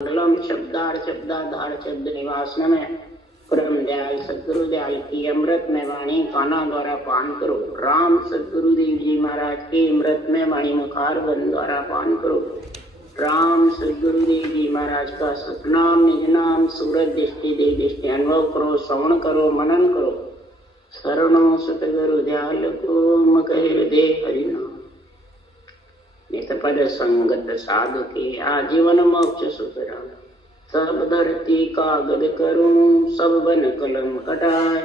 मंडलम शब्दाधार शब्द निवास में परम दयाल सदगुरु दयाल की अमृत में वाणी काना द्वारा पान करो। राम सदगुरुदेव जी महाराज के अमृत में वाणी मुखार बन द्वारा पान करो। राम सदगुरुदेव जी महाराज का सतनाम निज नाम सूरज दृष्टि दे दृष्टि अनुभव करो, श्रवण करो, मनन करो। शरणो सतगुरु दयाल को मकहि हृदय हरिनाम। नित पद संगत साधु के आजीवन मोक्ष सुतरा। सब धरती कागद करूं, सब बन कलम कटाए।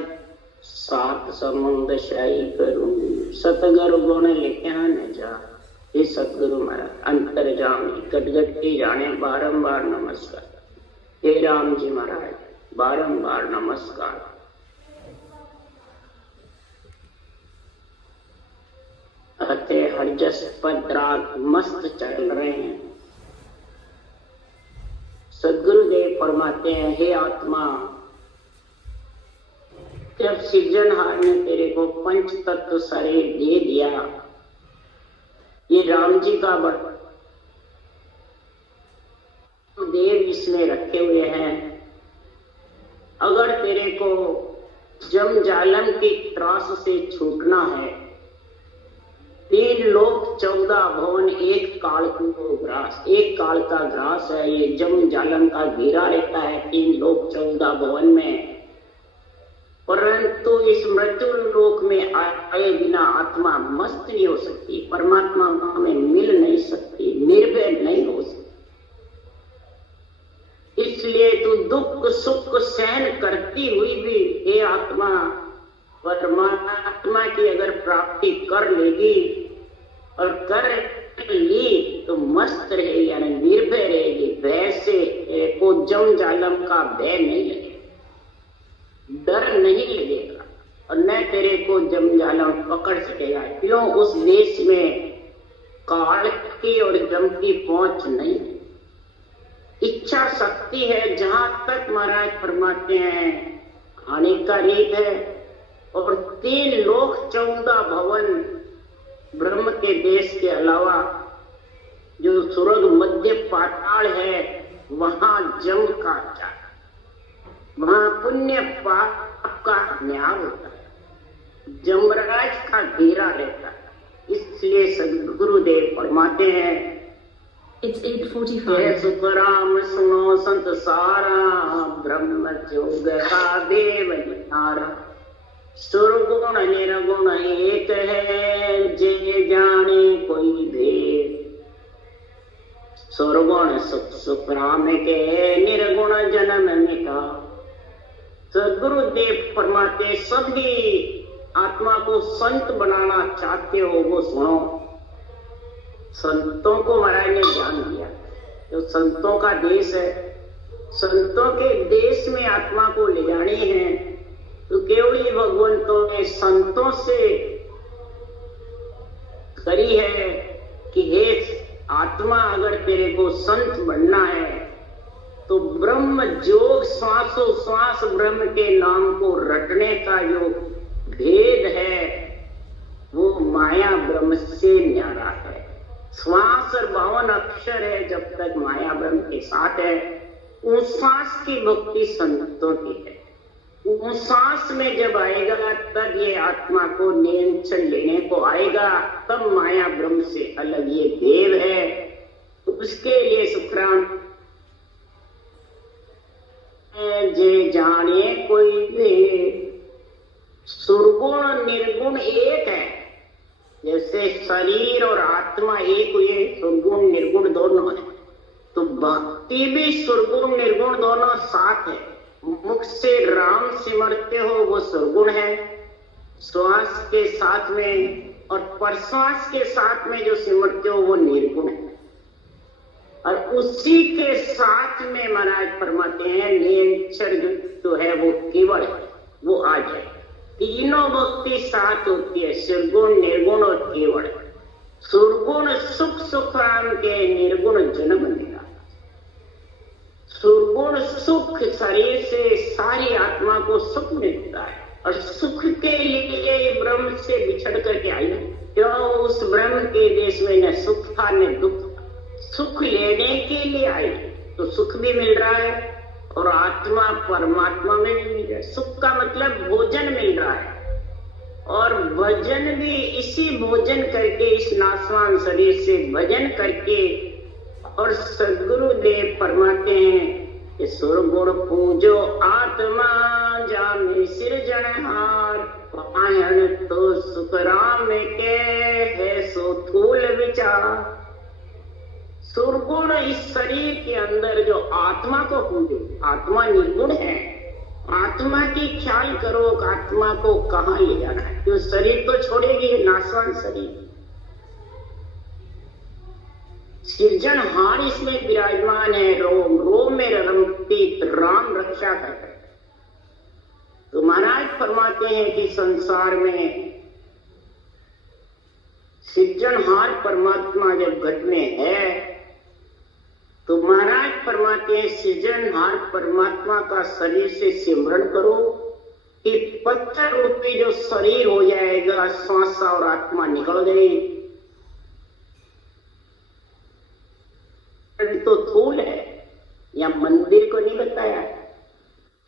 सात समुद्र शाही करूं, सतगुरु गुण लिख्या न जा। हे सतगुरु महाराज अंतर जाने गदगद की जाने बारंबार नमस्कार। हे राम जी महाराज बारंबार नमस्कार। हर जस पद राग मस्त चल रहे हैं। सदगुरुदेव फरमाते हैं, हे आत्मा, जब सृजनहार ने तेरे को पंच तत्व शरीर दे दिया, ये राम जी का देव इसमें रखे हुए हैं। अगर तेरे को जम जालम की त्रास से छूटना है, 3 लोक 14 भवन एक काल को ग्रास, एक काल का ग्रास है। ये जम जालम का घेरा रहता है 3 लोक 14 भवन में। परंतु इस मृत्यु लोक में आए बिना आत्मा मस्त नहीं हो सकती, परमात्मा में मिल नहीं सकती, निर्भय नहीं हो सकती। इसलिए तू दुख सुख सहन करती हुई भी हे आत्मा परमात्मा की अगर प्राप्ति कर लेगी और कर ली तो मस्त रहेगी, यानी निर्भय रहेगी। भय से को जम जालम का भय नहीं लगेगा, डर नहीं लगेगा, और न तेरे को जम जालम पकड़ सकेगा। क्यों? उस देश में काल की और जम की पहुंच नहीं। इच्छा शक्ति है, जहां तक महाराज फरमाते हैं आने का रीत है। और 3 लोक 14 भवन ब्रह्म के देश के अलावा जो स्वर्ग मध्य पाताल है, वहां जम का चाल, वहां पुण्य पाप का न्याय होता है, जमराज का घेरा रहता है। इसलिए सदगुरुदेव फरमाते हैं, It's 8:45. सुखराम सुनो संत सारा, ब्रह्म जोग का देव नारा। सुरगुण निर्गुण एक है, जे जाने कोई भेद। सुरगुण सुख सुख राम के, निर्गुण जन्म मिटा। सदगुरुदेव फरमाते, सभी आत्मा को संत बनाना चाहते हो वो सुनो। संतों को महाराज ने ज्ञान दिया, तो संतों का देश है। संतों के देश में आत्मा को ले जानी है तो केवल ही भगवंतों ने संतों से करी है कि हे आत्मा, अगर तेरे को संत बनना है तो ब्रह्म जोग श्वासों श्वास ब्रह्म के नाम को रटने का जो भेद है वो माया ब्रह्म से न्यारा है। श्वास और 52 अक्षर है, जब तक माया ब्रह्म के साथ है। उस श्वास की भक्ति संतों की है। उस सांस में जब आएगा तब ये आत्मा को नियंत्रण लेने को आएगा, तब माया ब्रह्म से अलग ये देव है। तो उसके लिए सुखराम जे जाने कोई देव। सुरगुण निर्गुण एक है, जैसे शरीर और आत्मा एक हुए, सुरगुण निर्गुण दोनों है। तो भक्ति भी सुरगुण निर्गुण दोनों साथ है। मुख से राम सिमरते हो वो सुरगुण है, श्वास के साथ में और प्रश्वास के साथ में जो सिमरते हो वो निर्गुण है। और उसी के साथ में महाराज फरमाते हैं नियंत्रण जो है वो केवल है, वो आ जाए। तीनों भक्ति साथ होती है, सुरगुण निर्गुण और केवल। सुरगुण सुख सुख राम के, निर्गुण जन्म देगा। सुरगुण सुख शरीर से सारी आत्मा को सुख मिलता है, और सुख के लिए ब्रह्म से बिछड़ करके आई है। क्यों? उस ब्रह्म के देश में न सुख था न दुख था, सुख लेने के लिए आई। तो सुख भी मिल रहा है और आत्मा परमात्मा में भी मिल रहा है। सुख का मतलब भोजन मिल रहा है और भजन भी इसी भोजन करके, इस नाशवान शरीर से भजन करके। और सदगुरुदेव फरमाते हैं कि सुरगुण पूजो आत्मा जामे सिरजनहार, पायन तो सुख राम के है सो थूल विचार। सुरगुण इस शरीर के अंदर जो आत्मा को पूजो, आत्मा निर्गुण है, आत्मा की ख्याल करो, आत्मा को कहां ले जाना है, क्यों शरीर तो छोड़ेगी, नाशवान शरीर। सृजनहार इसमें विराजमान है, रोम रोम में रमती राम रक्षा कर रहे। तो महाराज फरमाते हैं कि संसार में सृजनहार परमात्मा जब घट में है तो महाराज फरमाते हैं सृजनहार परमात्मा का शरीर से सिमरन करो कि पत्थर रूपी जो शरीर हो जाएगा, श्वास और आत्मा निकल गई तो थूल है। यहाँ मंदिर को नहीं बताया,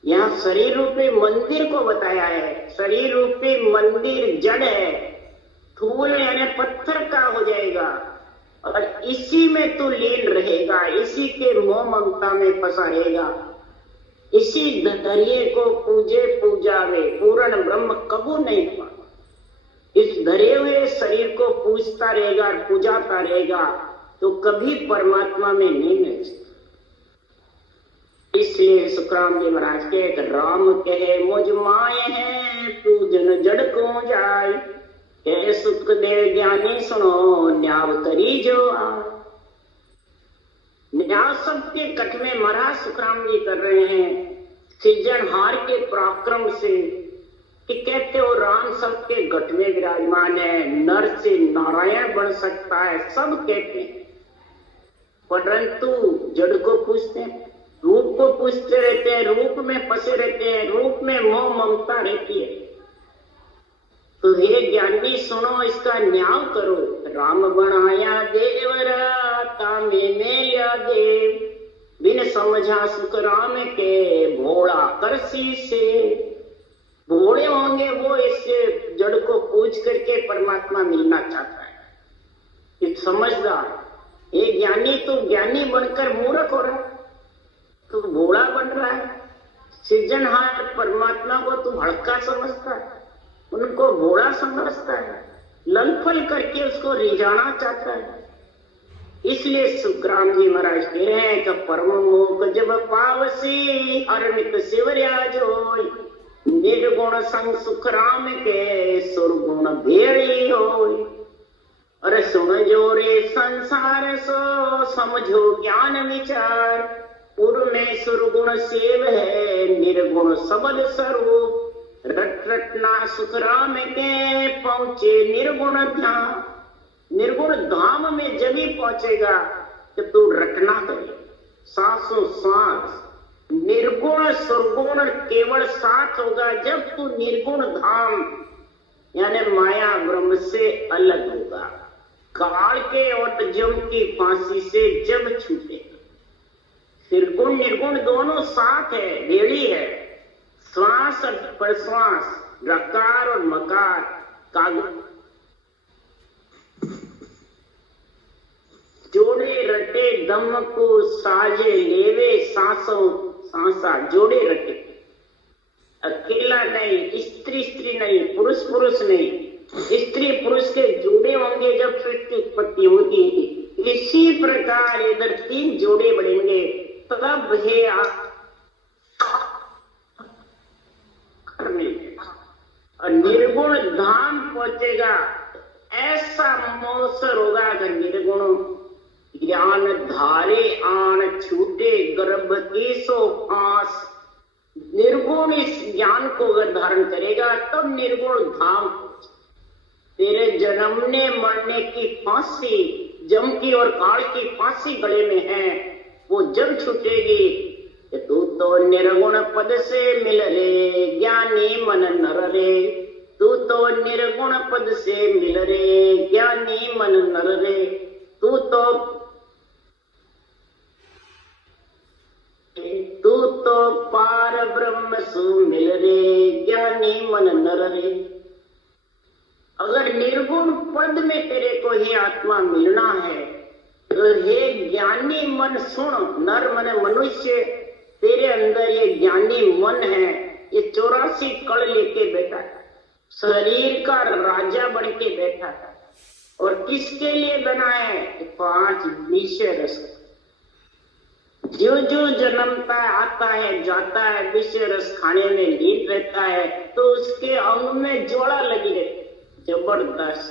यहाँ शरीर रूपी मंदिर को बताया है। शरीर रूपी मंदिर जड़ है, थूल यानी पत्थर का हो जाएगा और इसी में तू लीन रहेगा, इसी के मोह ममता में फंसा रहेगा, इसी धैर्य को पूजे पूजावे पूर्ण ब्रह्म कबू नहीं पा। इस धरे हुए शरीर को पूजता रहेगा और पूजाता रहेगा तो कभी परमात्मा में नहीं मिल सकता। इसलिए सुखराम जी महाराज के राम कहे मुझ माए है पूजन जड़ को जाए, कहे सुख दे ज्ञानी सुनो न्याव करी जो आ। न्याव सबके कट में महाराज सुखराम जी कर रहे हैं सृजनहार के पराक्रम से कि कहते हो राम सबके घट में विराजमान है, नर से नारायण बन सकता है, सब कहते हैं, परंतु जड़ को पूछते हैं, रूप को पूछते रहते हैं, रूप में फंसे रहते हैं, रूप में मोह ममता रहती है। तो हे ज्ञानी सुनो, इसका न्याय करो। राम बनाया देवरा तामे में लिया देव, बिन समझा सुख राम के भोला करसी से। भोले होंगे वो इससे जड़ को पूछ करके परमात्मा मिलना चाहता है। एक समझदार ये ज्ञानी, तो ज्ञानी बनकर मूर्ख हो रहा है, तू भोला बन रहा है। सृजनहार परमात्मा को तू भड़का समझता है, उनको भोला समझता है, ललफल करके उसको रिझाना चाहता है। इसलिए सुखराम जी महाराज कह रहे हैं कि परम मोक जब पावसी अरनित शिवरिया जोई, निर्गुण संग सुख राम के सुरगुण भेड़ी होई। अरे सुन जो रे संसार सो समझो ज्ञान विचार, पूर्व में सुरगुण सेव है निर्गुण सबद स्वरूप। रट रटना सुख राम के पहुंचे निर्गुण ध्यान। निर्गुण धाम में जब ही पहुंचेगा कि तू रटना करे, सांसों सांस। निर्गुण सुरगुण केवल साथ होगा जब तू निर्गुण धाम यानी माया ब्रह्म से अलग होगा, काल के और जम की फांसी से जब छूटे। फिर गुण निर्गुण दोनों साथ है, भेड़ी है। श्वास और प्रश्वास, रकार और मकार, कागज जोड़े रटे दम को साजे लेवे सांसों सांसा। जोड़े रटे, अकेला नहीं, स्त्री स्त्री नहीं, पुरुष पुरुष नहीं, स्त्री पुरुष के जोड़े होंगे जब सृष्टि उत्पत्ति होगी। इसी प्रकार इधर 3 जोड़े बढ़ेंगे तब हे और निर्गुण धाम पहुंचेगा। ऐसा मौसर होगा कि निर्गुण ज्ञान धारे आन छूटे गर्भ की सो फांस। निर्गुण इस ज्ञान को अगर धारण करेगा तब निर्गुण धाम। तेरे जन्मने मरने की फांसी, जम की और काल की फांसी गले में है, वो जब छूटेगी कि तू तो निर्गुण पद से मिल रे ज्ञानी मन नर रे। तू तो निर्गुण पद से मिल रे ज्ञानी मन नर रे। तू तो पार ब्रह्म सु मिल रे, ज्ञानी मन नर रे। अगर निर्गुण पद में तेरे को ही आत्मा मिलना है तो हे ज्ञानी मन सुन, नर मन मनुष्य, तेरे अंदर ये ज्ञानी मन है, ये 84 कण लेके बैठा था, शरीर का राजा बन के बैठा था। और किसके लिए बना है? 5 विषय रस। जो जो जन्मता है, आता है, जाता है, विषय रस खाने में लीन रहता है, तो उसके अंग में ज्वाला लगी रहती है, जबरदस्त।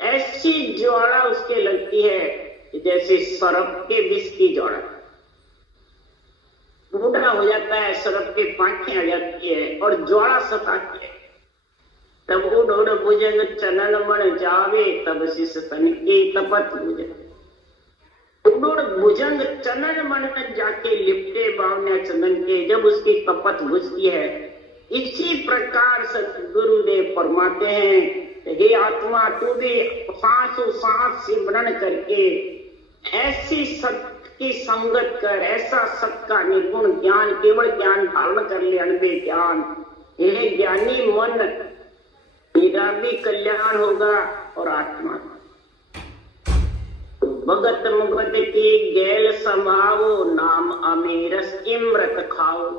ऐसी ज्वाला उसके लगती है जैसे सर्प के विष की ज्वाला। बूढ़ा हो जाता है, सर्प के पांखें आ जाती है और ज्वाला सताती है। तब उड़ उड़ भुजंग चनन मन जावे, तब शिष तन के तपत भुजंग। उड़ भुजंग चनन मन जाके लिपटे बावने चंदन के, जब उसकी तपत बुझती है। इसी प्रकार सतगुरुदेव फरमाते हैं, हे आत्मा तू भी सांसों सांस सिमरन करके ऐसी सत्य की संगत कर, ऐसा सत्य का निर्गुण ज्ञान, केवल ज्ञान धारण कर ले, अनबे ज्ञान। हे ज्ञानी मन, मेरा भी कल्याण होगा और आत्मा। भगत मुगत की गैल समावो, नाम अमीरस इमृत खाओ।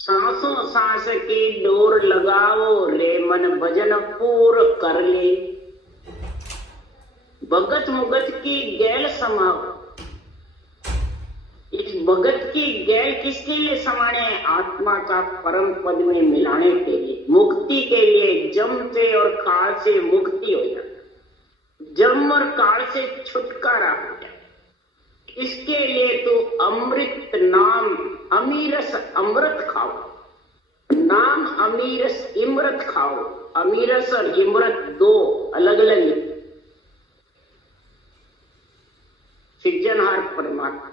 सांसों सांस की डोर लगाओ, रे मन भजन पूर कर ले। भगत मुगत की गैल समाओ। इस भगत की गैल किसके लिए समाने हैं? आत्मा का परम पद में मिलाने के लिए, मुक्ति के लिए। जम से और काल से मुक्ति हो जाए, जम और काल से छुटकारा हो जाए। इसके लिए तो अमृत नाम अमीरस अमृत खाओ, नाम अमीरस इमृत खाओ। अमीरस और इमृत 2 अलग अलग सृजनहार परमात्मा।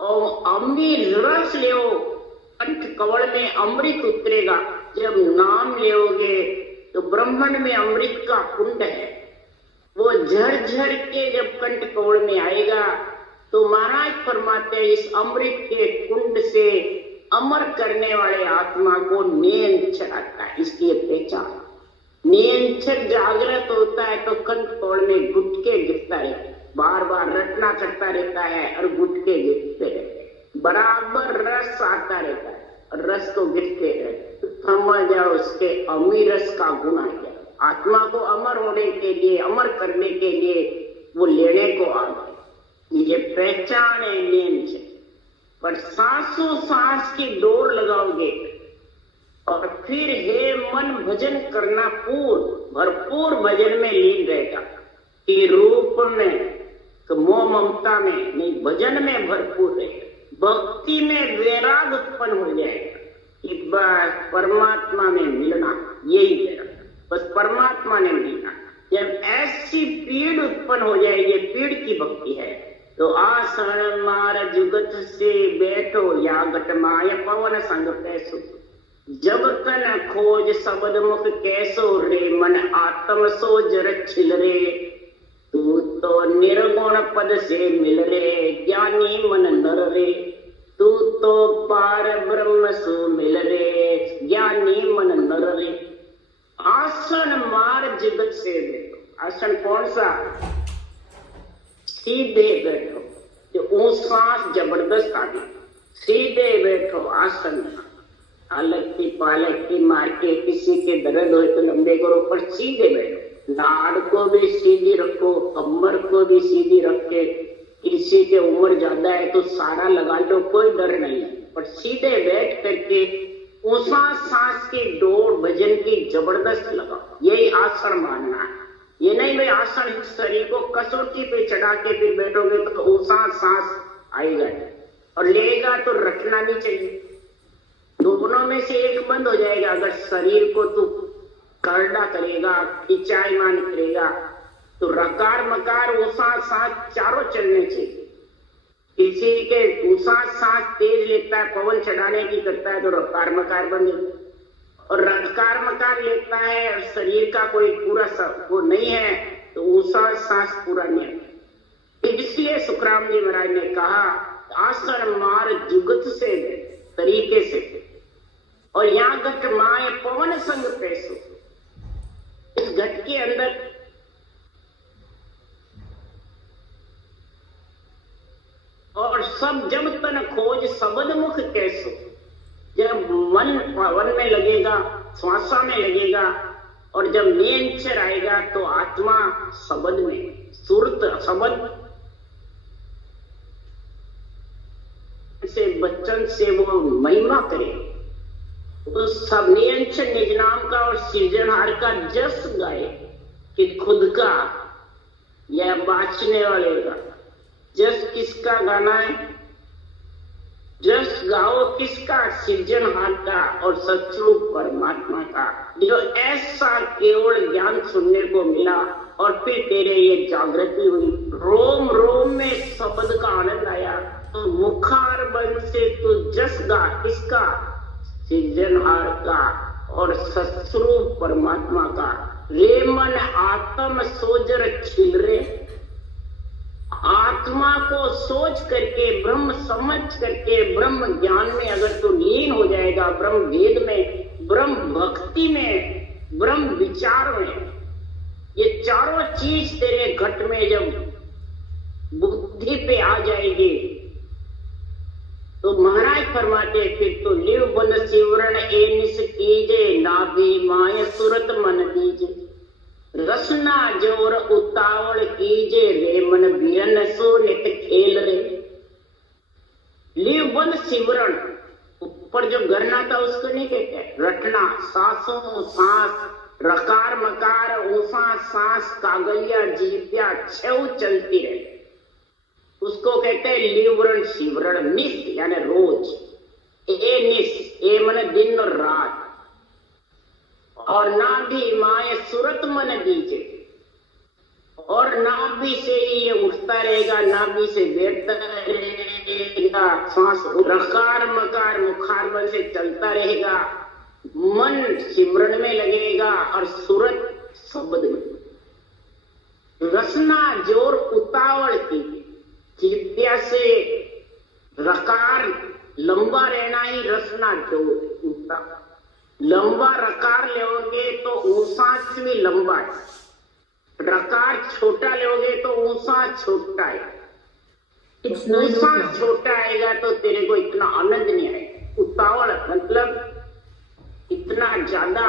और अमृत रस ले, कंठ कवल में अमृत उतरेगा। जब नाम लेोगे तो ब्रह्मण में अमृत का कुंड है, वो झर झर के जब कंठ कवल में आएगा तो महाराज फरमाते हैं, इस अमृत के कुंड से अमर करने वाले आत्मा को नियंचर आता है। इसकी पहचान, नियंचर जागृत होता है तो कंठ कवल में गुटके गिरता है, बार बार रटना करता रहता है और गुटके गिरते रहते हैं। बराबर रस आता रहता है और रस को गिरते रहते, समझ जाओ उसके अमीरस का गुण आ गया। आत्मा को अमर होने के लिए, अमर करने के लिए वो लेने को आ गए। ये पहचान है नियम से। पर सांसों सांस की डोर लगाओगे और फिर हे मन भजन करना, भरपूर भजन में लीन रहेगा। कि रूप में तो मोह ममता में नहीं, भजन में भरपूर रहेगा। भक्ति में वैराग उत्पन्न हो जाएगा कि बस परमात्मा में मिलना, यही है, बस परमात्मा ने मिलना। जब ऐसी पीड़ उत्पन्न हो जाएगी, पीड़ की भक्ति है, तो आसन मार जुगत से बैठो, या घटमाय पवन संग पैसो। जब कन खोज शब्द मुख कैसो, रे मन आत्म सो जर छिल रे। तू तो निर्गुण पद से मिल रे, ज्ञानी मन नर रे। तू तो पार ब्रह्म सो मिल रे, ज्ञानी मन नर रे। आसन मार जुगत से बैठो। आसन कौन सा? सीधे बैठो, जो ऊंच जबरदस्त आ गई, सीधे बैठो आसन। अलग की पालक की मार के किसी के दर्द हो तो लंबे करो, पर सीधे बैठो। लाड़ को भी सीधी रखो, कमर को भी सीधी रख के, किसी के उम्र ज्यादा है तो सारा लगा लो, कोई डर नहीं है, पर सीधे बैठ करके ऊंचा सांस की डोर भजन की जबरदस्त लगाओ। यही आसन मानना है। ये नहीं भाई आसन शरीर को कसौटी पे चढ़ा के फिर बैठोगे तो ऊंचा सांस आएगा और लेगा तो रखना नहीं चाहिए। दोनों में से एक बंद हो जाएगा। अगर शरीर को तू करड़ा करेगा, खिंचाईमान करेगा, तो रकार मकार ऊंचा सांस चारों चलने चाहिए। किसी के ऊंचा सांस तेज लेता है, पवन चढ़ाने की करता है, तो रकार मकार बंद। और रकार मकार लेता है और शरीर का कोई पूरा वो नहीं है, तो ऊंचा सांस पूरा नहीं है। इसलिए सुखराम जी महाराज ने कहा आसन मार जुगत से तरीके से। और यहाँ घट माए पवन संग पैसो, इस घट के अंदर और सब जब तन खोज सबद मुख कैसो, जब मन पवन में लगेगा, श्वासा में लगेगा, और जब नेंचर आएगा तो आत्मा शब्द में, सुरत शब्द से बच्चन से वो महिमा करे, तो सब नियंचन निज नाम का और सृजनहार का जस गाए, कि खुद का या बाँचने वाले का। जस किसका गाना है? जस गाओ किसका? सृजनहार का और सच्चरूप परमात्मा का, जो ऐसा केवल ज्ञान सुनने को मिला और फिर तेरे ये जागृति हुई, रोम रोम में शब्द का आनंद आया, तो मुखार बन से तू जस गा किसका? सृजनहार का और सच्चरूप परमात्मा का। रे मन आत्म सोजर छिलरे, आत्मा को सोच करके, ब्रह्म समझ करके, ब्रह्म ज्ञान में अगर तू लीन हो जाएगा, ब्रह्म वेद में, ब्रह्म भक्ति में, ब्रह्म विचार में, ये चारों चीज तेरे घट में जब बुद्धि पे आ जाएगी, तो महाराज फरमाते फिर तो लिव बन सिवरण ए निस कीजे, नाभि माय सुरत मन दीजे, रसना जोर उतावल कीजे, रे मन बिरन सो नित खेल रे। लिव बन सिवरण, ऊपर जो गरना था उसको नहीं कहते, रटना, सांसों सांस, रकार मकार, ऊसा सांस, कागलिया जीव्या छव चलती रहे, उसको कहते हैं लिवरण शिवरण। निस यानी रोज, ए निस, ए मन दिन और रात, और नाभि माए सुरत मन दीजे, और नाभि से ही ये उठता रहेगा, नाभि से बैठता रहेगा, सांस रकार मकार मुखार बन से चलता रहेगा, मन सिमरन में लगेगा और सुरत शब्द में। रसना जोर उतावल की, जिद्या से रकार लंबा रहना ही रसना जोर, लंबा रकार लोगे तो ऊंसास भी लंबा है, रकार छोटा लोगे तो ऊंसा छोटा है, ऊंसा छोटा आएगा तो तेरे को इतना आनंद नहीं आएगा। उतावल मतलब इतना ज्यादा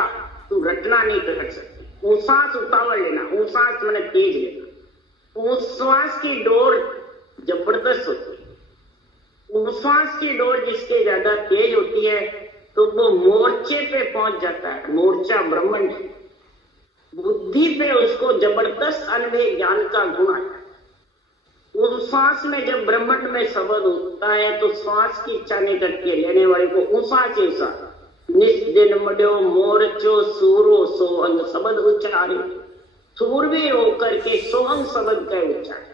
तू रटना नहीं कर सकती, ऊंसास उतावल लेना, ऊंसास मैंने तेज लेना। ऊंसास की डोर जबरदस्त होती है, ऊंसास की डोर जिसके ज्यादा तेज होती है तो वो मोर्चे पे पहुंच जाता है, मोर्चा ब्रह्मांड, बुद्धि पे उसको जबरदस्त अनुभव ज्ञान का गुण आता है। उस सांस में जब ब्रह्मांड में शब्द होता है तो श्वास की इच्छा नहीं करती है लेने वाले को, ऊंसा चेसा निस दिन मड्यो मोर्चो सूरो सोहंग शब्द उच्चारे, सूरवीर होकर के सोहंग शब्द का उच्चार।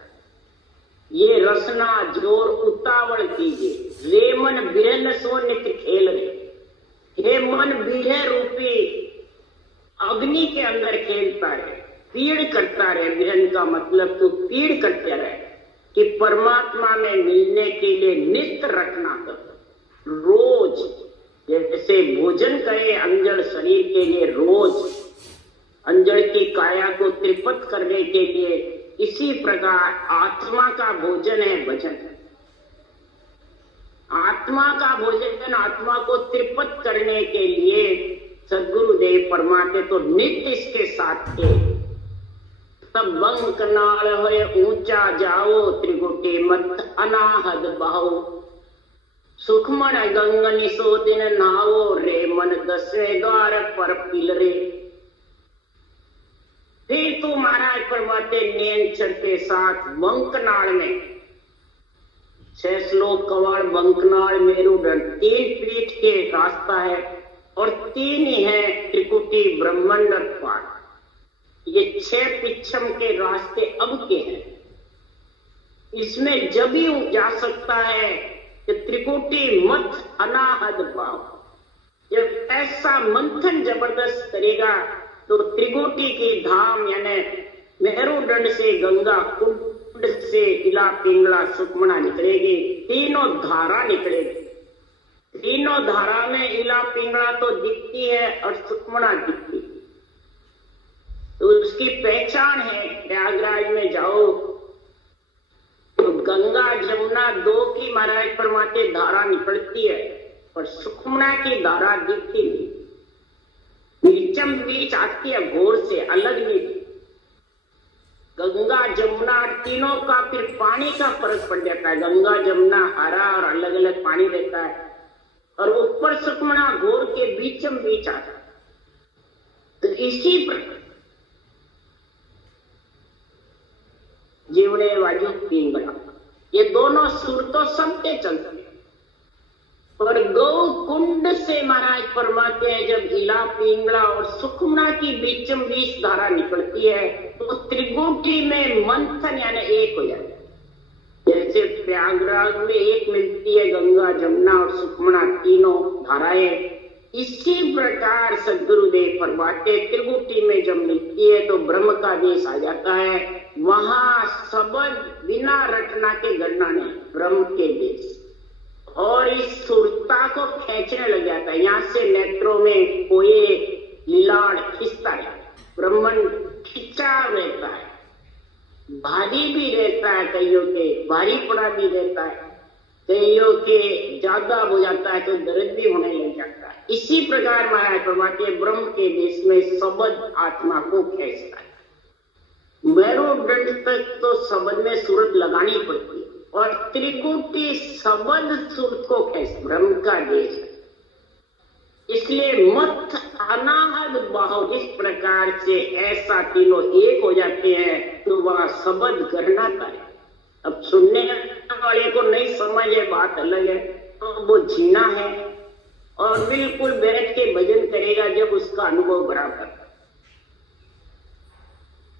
ये रसना जोर उतावल कीजिए, रे मन बिरन सो नित खेल रे, हे मन बीढ़े रूपी अग्नि के अंदर खेलता है, पीड़ करता रहे। बिरन का मतलब तो पीड़ करते रहे कि परमात्मा में मिलने के लिए नित्य रखना कर, रोज जैसे भोजन करे अंजड़ शरीर के लिए, रोज अंजड़ की काया को त्रिपत करने के लिए, इसी प्रकार आत्मा का भोजन है भजन। आत्मा का भोजन आत्मा को त्रिपत करने के लिए सदगुरुदेव फरमाते तो नित्य इसके साथ थे। तब बंग कनाल होए ऊंचा जाओ, त्रिगुटी मत अनाहद बहाओ, सुखमन गंग निसो दिन नाओ, रे मन दसवें द्वार पर पिलरे। फिर तू महाराज फरमाते नैन चढ़ते साथ बंकनाल में, 6 श्लोक कवाड़ बंकनाल मेरुदंड, 3 पीठ के रास्ता है और 3 ही है त्रिकुटी ब्रह्मांड पाठ। ये 6 पिछम के रास्ते अब के हैं। इसमें जब ही जा सकता है कि त्रिकुटी मत अनाहद भाव, जब ऐसा मंथन जबरदस्त करेगा तो त्रिकुटी की धाम यानी मेरुदंड से गंगा, कुंड से इला पिंगला सुकमना निकलेगी, तीनों धारा निकलेगी, तीनों धारा में इला पिंगला तो दिखती है और सुखमना दिखती है। तो उसकी पहचान है। प्रयागराज में जाओ तो गंगा जमुना दो की महाराज परमाते धारा निकलती है, पर सुखमना की धारा दिखती नहीं। बीचम बीच आती है, घोर से अलग नहीं। गंगा जमुना तीनों का फिर पानी का फर्क पड़ जाता है। गंगा जमुना हरा और अलग अलग पानी रहता है, और ऊपर सुखमना घोर के बीचम बीच आता है। तो इसी प्रकार जीवने वायु पिंगला, ये दोनों सुर तो सबके चलते हैं। पर गौ कुंड से महाराज फरमाते हैं जब इला पिंगला और सुखमना की बीचम बीच धारा निकलती है तो त्रिगुटी में मंथन यानी एक हो जाता है। जैसे प्रयागराज में एक मिलती है गंगा जमुना और सुखमना तीनों धाराएं, इसी प्रकार सदगुरुदेव फरमाते त्रिगुटी में जब मिलती है तो ब्रह्म का देश आ जाता है। वहां शब्द बिना रटना के गणना नहीं, ब्रह्म के देश, और इस सुरता को खींचने लग जाता है। यहाँ से नेत्रों में कोये लीलाड़ खिंचता है, ब्रह्मन खिंचा रहता है, भारी भी रहता है, कईयों के भारी पड़ा भी रहता है, कईयों के ज्यादा हो जाता है तो दर्द भी होने लग जाता है। इसी प्रकार महाराज फरमाते ब्रह्म के देश में शब्द आत्मा को खींचता है। मेरुदंड तक तो शब्द में सूरत लगानी पड़ती है, और त्रिकुटी शब्द सूरत को खींच ब्रह्म का देश है। इसलिए मत अनाहद बाहु इस प्रकार से ऐसा तीनों एक हो जाते हैं तो वह शब्द गणना करे। अब सुनने वाले को नहीं समझ है, बात अलग है, तो वो जीना है और बिल्कुल बैठ के भजन करेगा जब उसका अनुभव बराबर।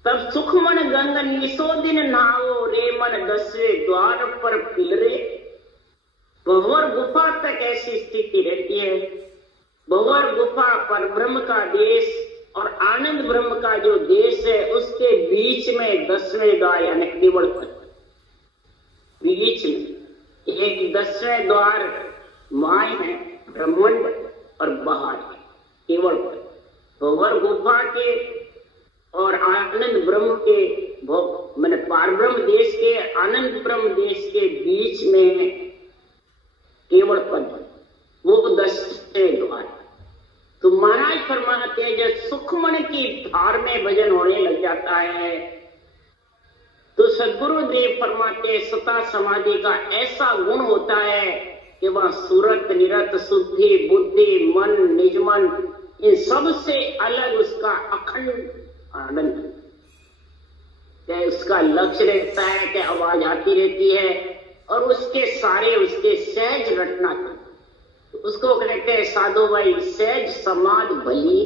तब सुखमन गंग निशोदिन नावो रे मन 10वें द्वार पर पिलरे। भंवर गुफा तक ऐसी स्थिति रहती है। भंवर गुफा पर ब्रह्म का देश और आनंद ब्रह्म का जो देश है उसके बीच में 10वें द्वार यानी केवल पद, बीच में एक 10वें द्वार माय है ब्रह्मांड और बाहर केवल पद। भंवर गुफा के और आनंद ब्रह्म के मैंने पार ब्रह्म देश के आनंद ब्रह्म देश के बीच में केवल पद, वो 10वें द्वार। तो महाराज फरमाते हैं जब सुखमन की धार में भजन होने लग जाता है तो सदगुरुदेव फरमाते सता समाधि का ऐसा गुण होता है कि वह सूरत निरत शुद्धि बुद्धि मन निजमन इन सब से अलग उसका अखंड आनंद, उसका लक्ष्य रहता है कि आवाज आती रहती है और उसके सारे उसके सहज रटना करते, उसको कहते हैं साधु भाई सहज समाध भली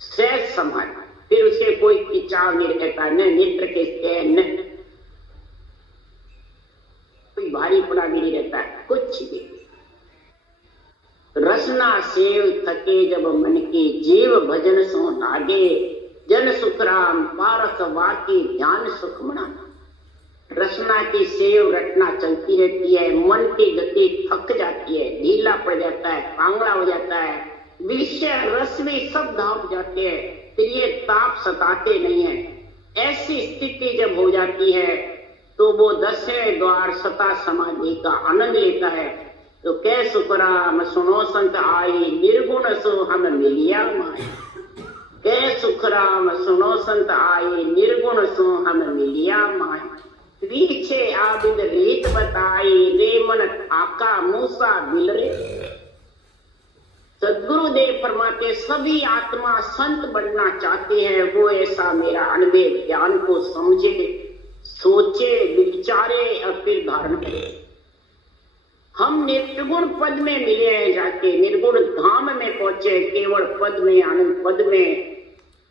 सहज समाध। फिर उसके कोई खिंचाव नहीं रहता, न नेत्र के न कोई भारी पड़ा भी नहीं रहता, कुछ भी। रसना सेव थके जब मन की जीव भजन सो लागे जन सुखराम पारक वाकी ध्यान सुखमना। रसना की सेव रटना चलती रहती है, मन की गति थक जाती है, ढीला पड़ जाता है, कांगड़ा हो जाता है, विषय रस भी सब धाप जाते हैं, फिर ये ताप सताते नहीं है। ऐसी स्थिति जब हो जाती है तो वो 10वें द्वार सता समाधि का आनंद लेता है। तो कै सुखराम सुनो संत आई निर्गुण सो हम मिलिया माई। कै सुखराम सुनो संत आई निर्गुण सो हम मिलिया माई। पीछे आबिद रीत बताई रे मन आका मूसा बिलरे। सदगुरुदेव फरमाते सभी आत्मा संत बनना चाहते हैं, वो ऐसा मेरा अनुभव ज्ञान को समझे, सोचे, विचारे और फिर धारण करे। हम निर्गुण पद में मिले हैं, जाके निर्गुण धाम में पहुंचे, केवल पद में आनंद पद में।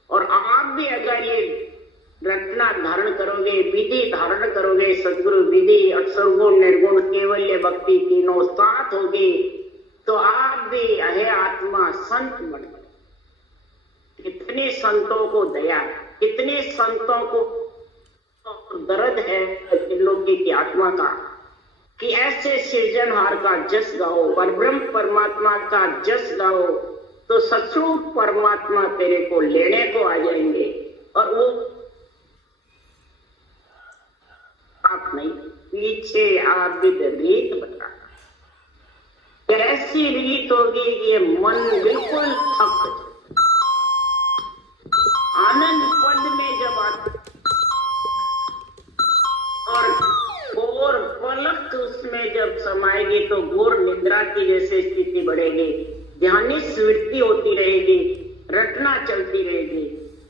और आप भी अगर ये रटना धारण करोगे, विधि धारण करोगे, सदगुरु विधि अक्षर गुण निर्गुण केवल्य भक्ति तीनों साथ होगी तो आप भी अहे आत्मा संत बन गए। कितने संतों को दया, कितने संतों को दर्द है इन लोगों की आत्मा का, कि ऐसे सृजनहार का जस गाओ और ब्रह्म परमात्मा का जस गाओ तो सचमुच परमात्मा तेरे को लेने को आ जाएंगे। और वो आप नहीं, पीछे आबिद रीत बता, कैसी रीत होगी कि ये मन बिल्कुल थक, आनंद पद में जब आता और पलक उसमें जब समाएगी तो घोर निद्रा की जैसे स्थिति बढ़ेगी, ध्यानिस वृत्ति होती रहेगी, रटना चलती रहेगी।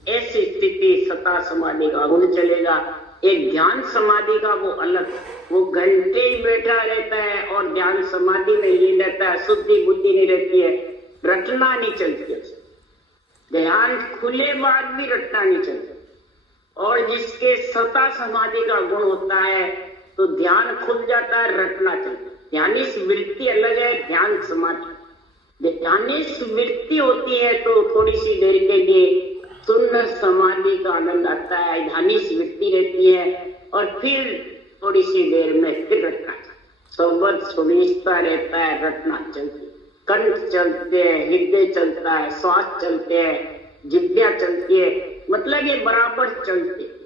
ऐसी स्थिति सता समाधि का गुण चलेगा। एक ध्यान समाधि का वो अलग, वो घंटे ही बैठा रहता है और ध्यान समाधि में ही रहता है, शुद्धि बुद्धि नहीं रहती है, रटना नहीं चलती है, ध्यान खुले बाद भी रटना नहीं चलता। और जिसके सता समाधि का गुण होता है तो ध्यान खुल जाता है, रटना चलता है। ध्यानिस वृत्ति अलग है, ध्यान समाधि। ध्यानिस वृत्ति होती है तो थोड़ी सी देर के लिए सुन्न समाधि का आनंद आता है, ध्यानिस वृत्ति रहती है और फिर थोड़ी सी देर में फिर रटना, शब्द सुनिश्ता रहता है, रटना चलती, कंठ चलते हैं, हृदय चलता है, श्वास चलते हैं, जिह्वा चलती है, मतलब ये बराबर चलते।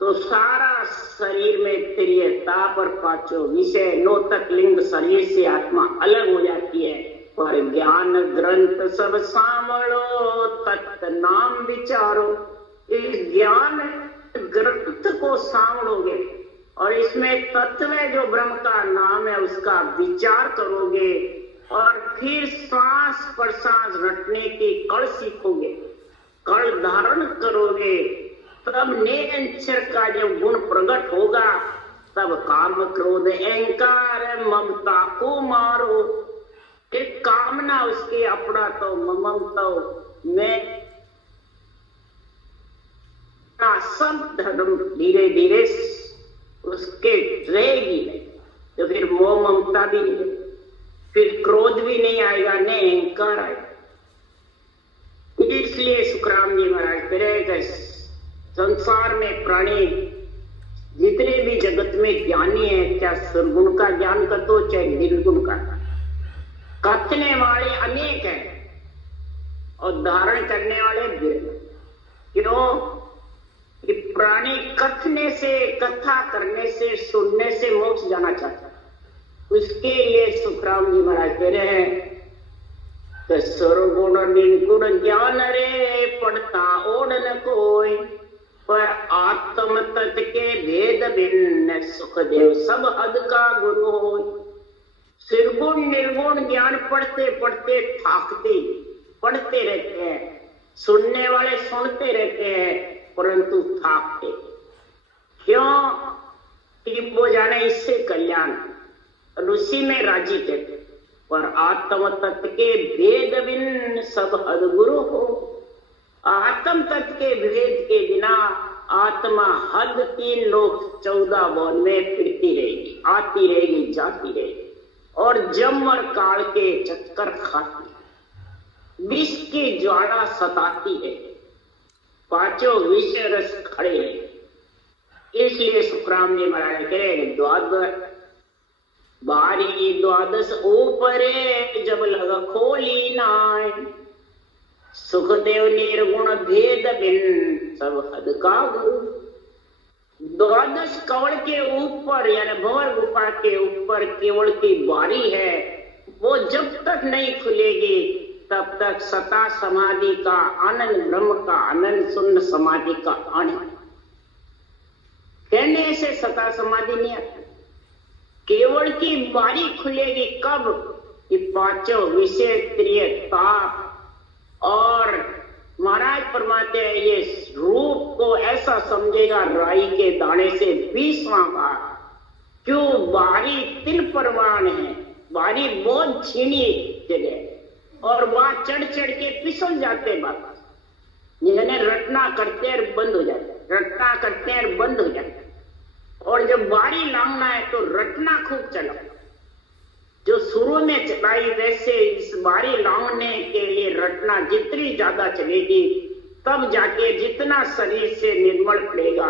तो सारा शरीर में त्रियता पर पांचों विषय नो तक लिंग शरीर से आत्मा अलग हो जाती है। पर ज्ञान ग्रंथ सब सामलो तत् नाम विचारो, इस ज्ञान ग्रंथ को सामलोगे और इसमें तत्व जो ब्रह्म का नाम है उसका विचार करोगे और फिर श्वास प्रश्वास रटने की कल सीखोगे, कल धारण करोगे, तब निरंतर का जब गुण प्रकट होगा तब काम क्रोध अहंकार ममता को मारो। एक कामना उसके अपना तो ममता मैं सब धर्म धीरे धीरे उसके रहेगी नहीं, तो फिर मोह ममता भी नहीं, फिर क्रोध भी नहीं आएगा, न अहंकार आएगा। इसलिए सुखराम जी महाराज करेगा संसार में प्राणी जितने भी जगत में ज्ञानी है, चाहे सरगुण का ज्ञान कर दो चाहे निर्गुण का, कथने वाले अनेक हैं और धारण करने वाले बिरले। क्यों कि प्राणी कथने से, कथा करने से, सुनने से मोक्ष जाना चाहता है। उसके लिए सुखराम जी महाराज कह रहे हैं तो सर्वगुण निर्गुण ज्ञान रे पढ़ता ओढ़ न कोई, पर आत्म तत्व के भेद भिन्न सुखदेव सब हद का गुरु हो। निर्गुण निर्गुण ज्ञान पढ़ते पढ़ते थाकते, पढ़ते रहते हैं, सुनने वाले सुनते रहते हैं परंतु थाकते। क्यों कि वो जाने इससे कल्याण और उसी में राजी थे। पर आत्म तत्व के भेद भिन्न सब हद गुरु हो। आत्म तत्व के भेद के बिना आत्मा हद 3 लोक 14 भवन में फिरती रहेगी, आती रहेगी, जाती रहेगी और जम और काल के चक्कर खाती, विष की ज्वाला सताती है, पांचों विषय रस खड़े हैं। इसलिए सुखराम जी महाराज करें बारी द्वादश ऊपरे जब लग खोली नाय, सुखदेव निर्गुण भेद भिन्न सब हद का गुरु। 12 कवड़ के ऊपर यानी भंवर गुफा के ऊपर केवल की बारी है, वो जब तक नहीं खुलेगी तब तक सता समाधि का आनंद, ब्रह्म का आनंद, शून्य समाधि का आनंद। कहने से सता समाधि नहीं आती, केवल की बारी खुलेगी कब कि पांचों विषय त्रिय ताप। और महाराज फरमाते हैं ये रूप को ऐसा समझेगा राई के दाने से 20वां बार। क्यों? बारी तिल परवान है, बारी बहुत छीनी जगह और वहां चढ़ चढ़ के फिसल जाते बाबा, यानी रटना करते और बंद हो जाते, रटना करते और बंद हो जाते। और जब बारी लांगना है तो रटना खूब चला, जो शुरू में चलाई वैसे इस बारी लांगने के लिए रटना जितनी ज्यादा चलेगी तब जाके जितना शरीर से निर्मल पड़ेगा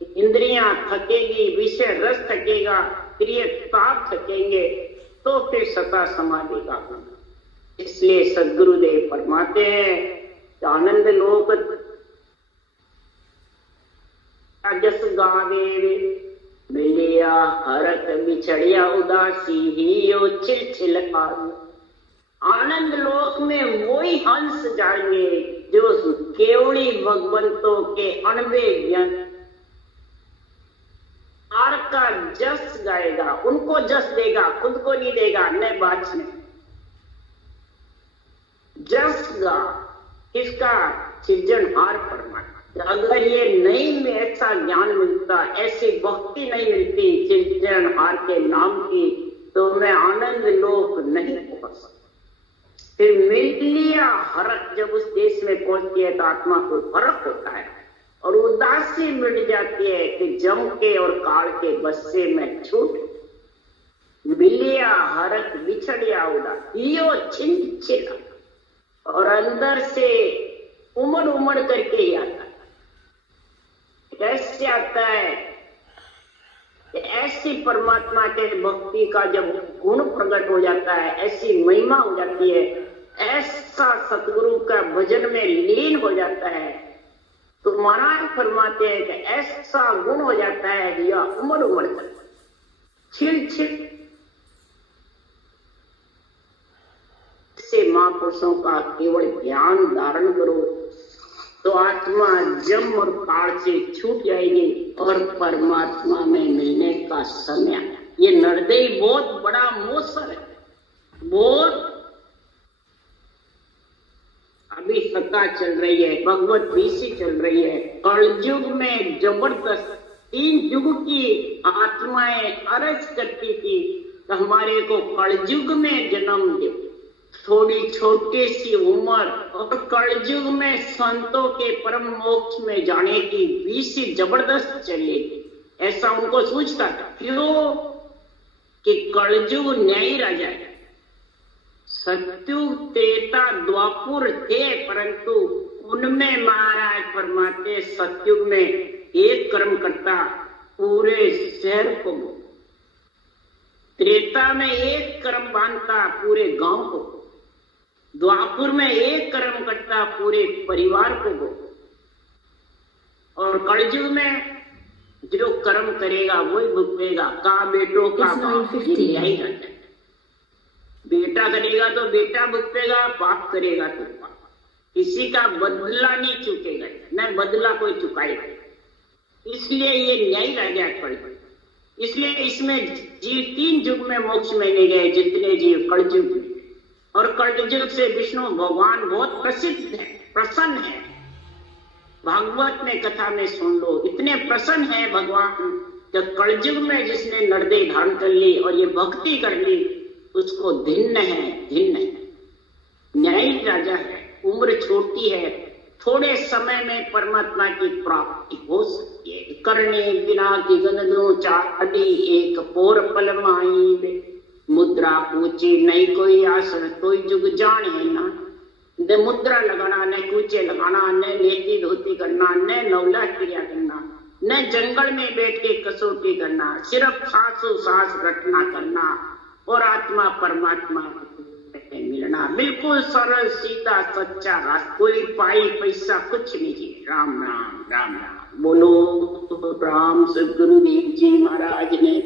इंद्रियां थकेगी, विषय रस थकेगा, प्रिय ताप थकेंगे, तो फिर सता समाधि का होगा। इसलिए सदगुरुदेव फरमाते हैं आनंद लोक जस गावे मिलिया हरत बिछड़िया उदासी ही ओ छिल छिल आनंद लोक में वही हंस जाएंगे जो केवड़ी भगवंतों के अणबे ज्ञान आर का जस गाएगा, उनको जस देगा, खुद को नहीं देगा। न बाचने जस गा किसका? सृजनहार परमात्मा। अगर ये नहीं में ऐसा ज्ञान मिलता, ऐसी भक्ति नहीं मिलती सृजनहार के नाम की, तो मैं आनंद लोक नहीं पहुंच सकता। फिर मिल लिया हरक, जब उस देश में पहुंचती है तो आत्मा को फर्क होता है और उदासी मिट जाती है कि जम के और काल के बस्से में छूट मिलिया हरक बिछड़िया उदासी यो छिन छिला, और अंदर से उमड़ उमड़ करके ही आता है। कैसे आता है? ऐसी परमात्मा के भक्ति का जब गुण प्रकट हो जाता है, ऐसी महिमा हो जाती है, ऐसा सतगुरु का भजन में लीन हो जाता है, तो महाराज फरमाते हैं कि ऐसा गुण हो जाता है या उमड़ उमड़ कर छिल छिल से महापुरुषों का केवल ध्यान धारण करो तो आत्मा जम और काल से छूट जाएगी और परमात्मा में मिलने का समय। ये नरदेई बहुत बड़ा मोसर है, बहुत अभी सत्ता चल रही है, भगवत बीसी चल रही है। कलयुग में जबरदस्त 3 युग की आत्माएं अर्ज करती थी तो हमारे को कलयुग में जन्म दे। थोड़ी छोटी सी उम्र और कलयुग में संतों के परम मोक्ष में जाने की बीसी जबरदस्त चलेगी, ऐसा उनको सोचता था। क्यों? कि कलयुग न्यायी राजा है। सत्युग त्रेता द्वापुर थे, परंतु उनमें महाराज फरमाते सत्युग में एक कर्म करता पूरे शहर को, त्रेता में एक कर्म बांधता पूरे गांव को, द्वापुर में एक कर्म करता पूरे परिवार को, और कलयुग में जो कर्म करेगा वही भुगतेगा। का बेटों का यही रहता है। बेटा करेगा तो बेटा भुगतेगा, बाप करेगा तो बाप। किसी का बदला नहीं चुकेगा, न बदला कोई चुकाएगा। इसलिए ये न्याय राजा कलयुग। इसलिए इसमें जीव 3 युग में मोक्ष में नहीं गए जितने जीव कलयुग में। और कलयुग से विष्णु भगवान बहुत प्रसिद्ध है, प्रसन्न है। भागवत में कथा में सुन लो, इतने प्रसन्न है भगवान कि कलयुग में जिसने नरदेह धारण कर ली और ये भक्ति कर ली उसको धिन्न है। न्यायी राजा है, उम्र छोटी है, थोड़े समय में परमात्मा की प्राप्ति हो सकती है। करने बिना की गंदो चाटी एक पोर पल माई, मुद्रा पूछी नहीं कोई आसन कोई जुग जाने ना। न मुद्रा लगाना, न कूचे लगाना, न लेती धोती करना, न नवला क्रिया करना, न जंगल में बैठ के कसौटी करना, सिर्फ सांसों सांस रटना करना और आत्मा परमात्मा मिलना। बिल्कुल सरल सीधा सच्चा रास्ता, कोई पाई पैसा कुछ नहीं। राम राम राम राम बोलो। राम सदगुरुदेव जी महाराज ने